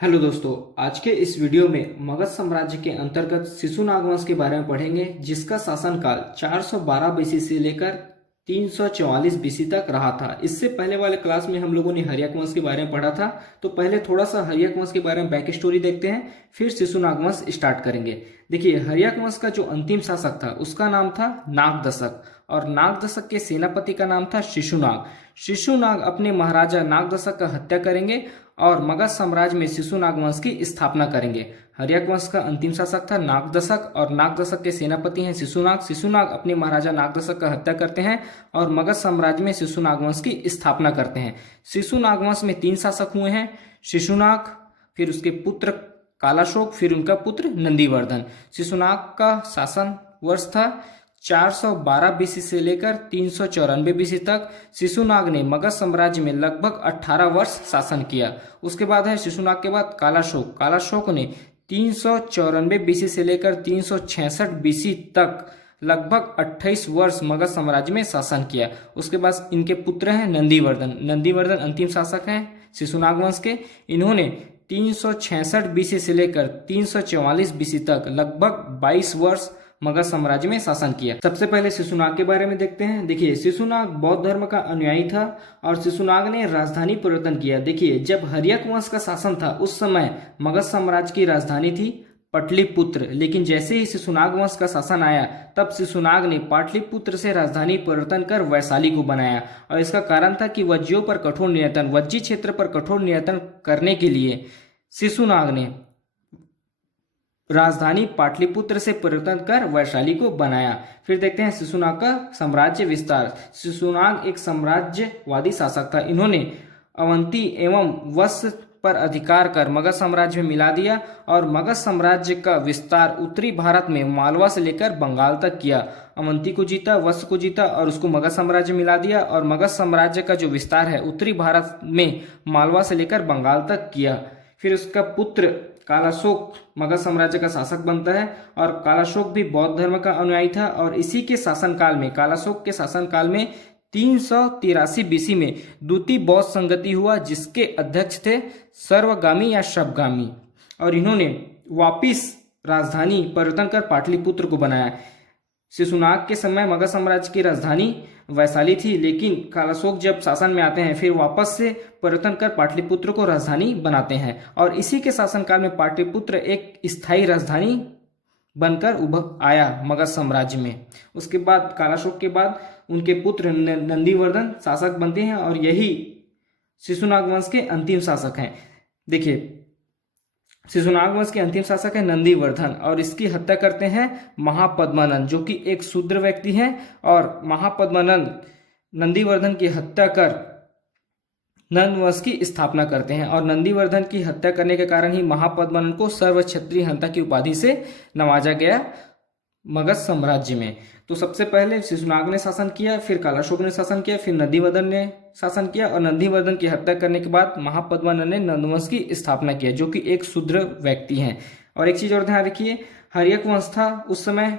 Hello दोस्तों, आज के इस वीडियो में मगध साम्राज्य के अंतर्गत शिशुनाग वंश के बारे में पढ़ेंगे, जिसका शासनकाल 412 बीसी से लेकर 344 बीसी तक रहा था। इससे पहले वाले क्लास में हम लोगों ने हर्यक वंश के बारे में पढ़ा था, तो पहले थोड़ा सा हर्यक वंश के बारे में बैक स्टोरी देखते हैं, फिर शिशुनाग वंश स्टार्ट करेंगे। देखिए, हर्यक वंश का जो अंतिम शासक था उसका नाम था नागदशक, और नागदशक के सेनापति का नाम था शिशुनाग। शिशुनाग अपने महाराजा नागदशक का हत्या करेंगे और मगध साम्राज्य में शिशुनाग वंश की स्थापना करेंगे। हर्यक वंश का अंतिम शासक था नागदशक और नागदशक के सेनापति हैं शिशुनाग। शिशुनाग अपने महाराजा नागदशक का हत्या करते हैं और मगध साम्राज्य में शिशुनाग वंश की स्थापना करते हैं। शिशुनाग वंश में 3 शासक हुए हैं, शिशुनाग, फिर उसके पुत्र कालाशोक, फिर उनका पुत्र नंदीवर्धन। शिशुनाग का शासन वर्ष था 412 बीसी से लेकर 394 बीसी तक। शिशुनाग ने मगध साम्राज्य में लगभग 18 वर्ष शासन किया। उसके बाद है शिशुनाग के बाद कालाशोक। कालाशोक ने 394 बीसी से लेकर 366 बीसी तक लगभग 28 वर्ष मगध साम्राज्य में शासन किया। उसके बाद इनके पुत्र हैं नंदीवर्धन। नंदीवर्धन अंतिम शासक हैं शिशुनाग वंश के। इन्होंने 366 बीसी से लेकर 344 बीसी तक लगभग 22 वर्ष मगध साम्राज्य में शासन किया। सबसे पहले शिशुनाग के बारे में देखते हैं। देखिए, शिशुनाग बौद्ध धर्म का अनुयायी था और शिशुनाग ने राजधानी परिवर्तन किया। देखिए, जब हर्यक वंश का शासन था उस समय मगध साम्राज्य की राजधानी थी पाटलिपुत्र, लेकिन जैसे ही शिशुनाग वंश का शासन आया तब शिशुनाग ने पाटलिपुत्र से राजधानी परिवर्तन कर वैशाली को बनाया। और इसका कारण था कि वज्जियों पर कठोर नियंत्रण, वज्जी क्षेत्र पर कठोर नियंत्रण करने के लिए शिशुनाग ने राजधानी पाटलिपुत्र से परिवर्तन कर वैशाली को बनाया। फिर देखते हैं शिशुनाग का साम्राज्य विस्तार। शिशुनाग एक साम्राज्यवादी शासक था। इन्होंने अवंती एवं वत्स पर अधिकार कर मगध साम्राज्य में मिला दिया और मगध साम्राज्य का विस्तार उत्तरी भारत में मालवा से लेकर बंगाल तक किया। अवंती को जीता, वत्स को जीता और उसको मगध साम्राज्य मिला दिया, और मगध साम्राज्य का जो विस्तार है उत्तरी भारत में मालवा से लेकर बंगाल तक किया। फिर उसका पुत्र कालाशोक मगध साम्राज्य का शासक बनता है, और कालाशोक भी बौद्ध धर्म का अनुयायी था। और इसी के शासनकाल में, कालाशोक के शासनकाल में 383 बीसी में द्वितीय बौद्ध संगति हुआ, जिसके अध्यक्ष थे सर्वगामी या शबगामी, और इन्होंने वापिस राजधानी परिवर्तन कर पाटलिपुत्र को बनाया। शिशुनाग के समय मगध साम्राज्य की राजधानी वैशाली थी, लेकिन कालाशोक जब शासन में आते हैं फिर वापस से परिवर्तन कर पाटलिपुत्र को राजधानी बनाते हैं, और इसी के शासनकाल में पाटलिपुत्र एक स्थायी राजधानी बनकर उभर आया मगध साम्राज्य में। उसके बाद कालाशोक के बाद उनके पुत्र नंदीवर्धन शासक बनते हैं, और यही शिशुनाग वंश के अंतिम शासक हैं। देखिए, शिशुनाग वंश के अंतिम शासक है नंदीवर्धन, और इसकी हत्या करते हैं महापद्मानंद, जो कि एक शूद्र व्यक्ति हैं। और महापद्मानंद नंदीवर्धन की हत्या कर नंद वंश की स्थापना करते हैं, और नंदीवर्धन की हत्या करने के कारण ही महापद्मानंद को सर्व क्षत्रिय हंता की उपाधि से नवाजा गया मगध साम्राज्य में। तो सबसे पहले शिशुनाग ने शासन किया, फिर कालाशोक ने शासन किया, फिर नंदीवर्धन ने शासन किया, और नंदीवर्धन की हत्या करने के बाद महापद्मानंद ने नंदवंश की स्थापना किया, जो कि एक शूद्र व्यक्ति हैं। और एक चीज और ध्यान रखिए, हर्यक वंश था उस समय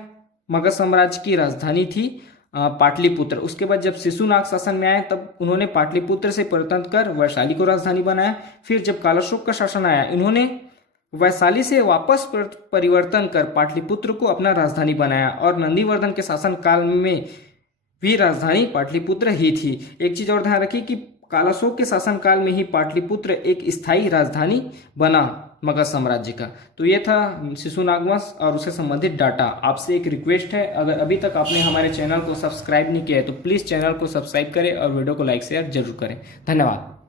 मगध साम्राज्य की राजधानी थी पाटलिपुत्र। उसके बाद जब शिशुनाग शासन में आए तब उन्होंने पाटलिपुत्र से परिवर्तन कर वैशाली को राजधानी बनाया। फिर जब कालाशोक का शासन आया, इन्होंने वैशाली से वापस परिवर्तन कर पाटलिपुत्र को अपना राजधानी बनाया, और नंदीवर्धन के शासन काल में भी राजधानी पाटलिपुत्र ही थी। एक चीज और ध्यान रखिए कि कालाशोक के शासन काल में ही पाटलिपुत्र एक स्थायी राजधानी बना मगध साम्राज्य का। तो ये था शिशुनाग वंश और उससे संबंधित डाटा। आपसे एक रिक्वेस्ट है, अगर अभी तक आपने हमारे चैनल को सब्सक्राइब नहीं किया है तो प्लीज चैनल को सब्सक्राइब करें और वीडियो को लाइक शेयर जरूर करें। धन्यवाद।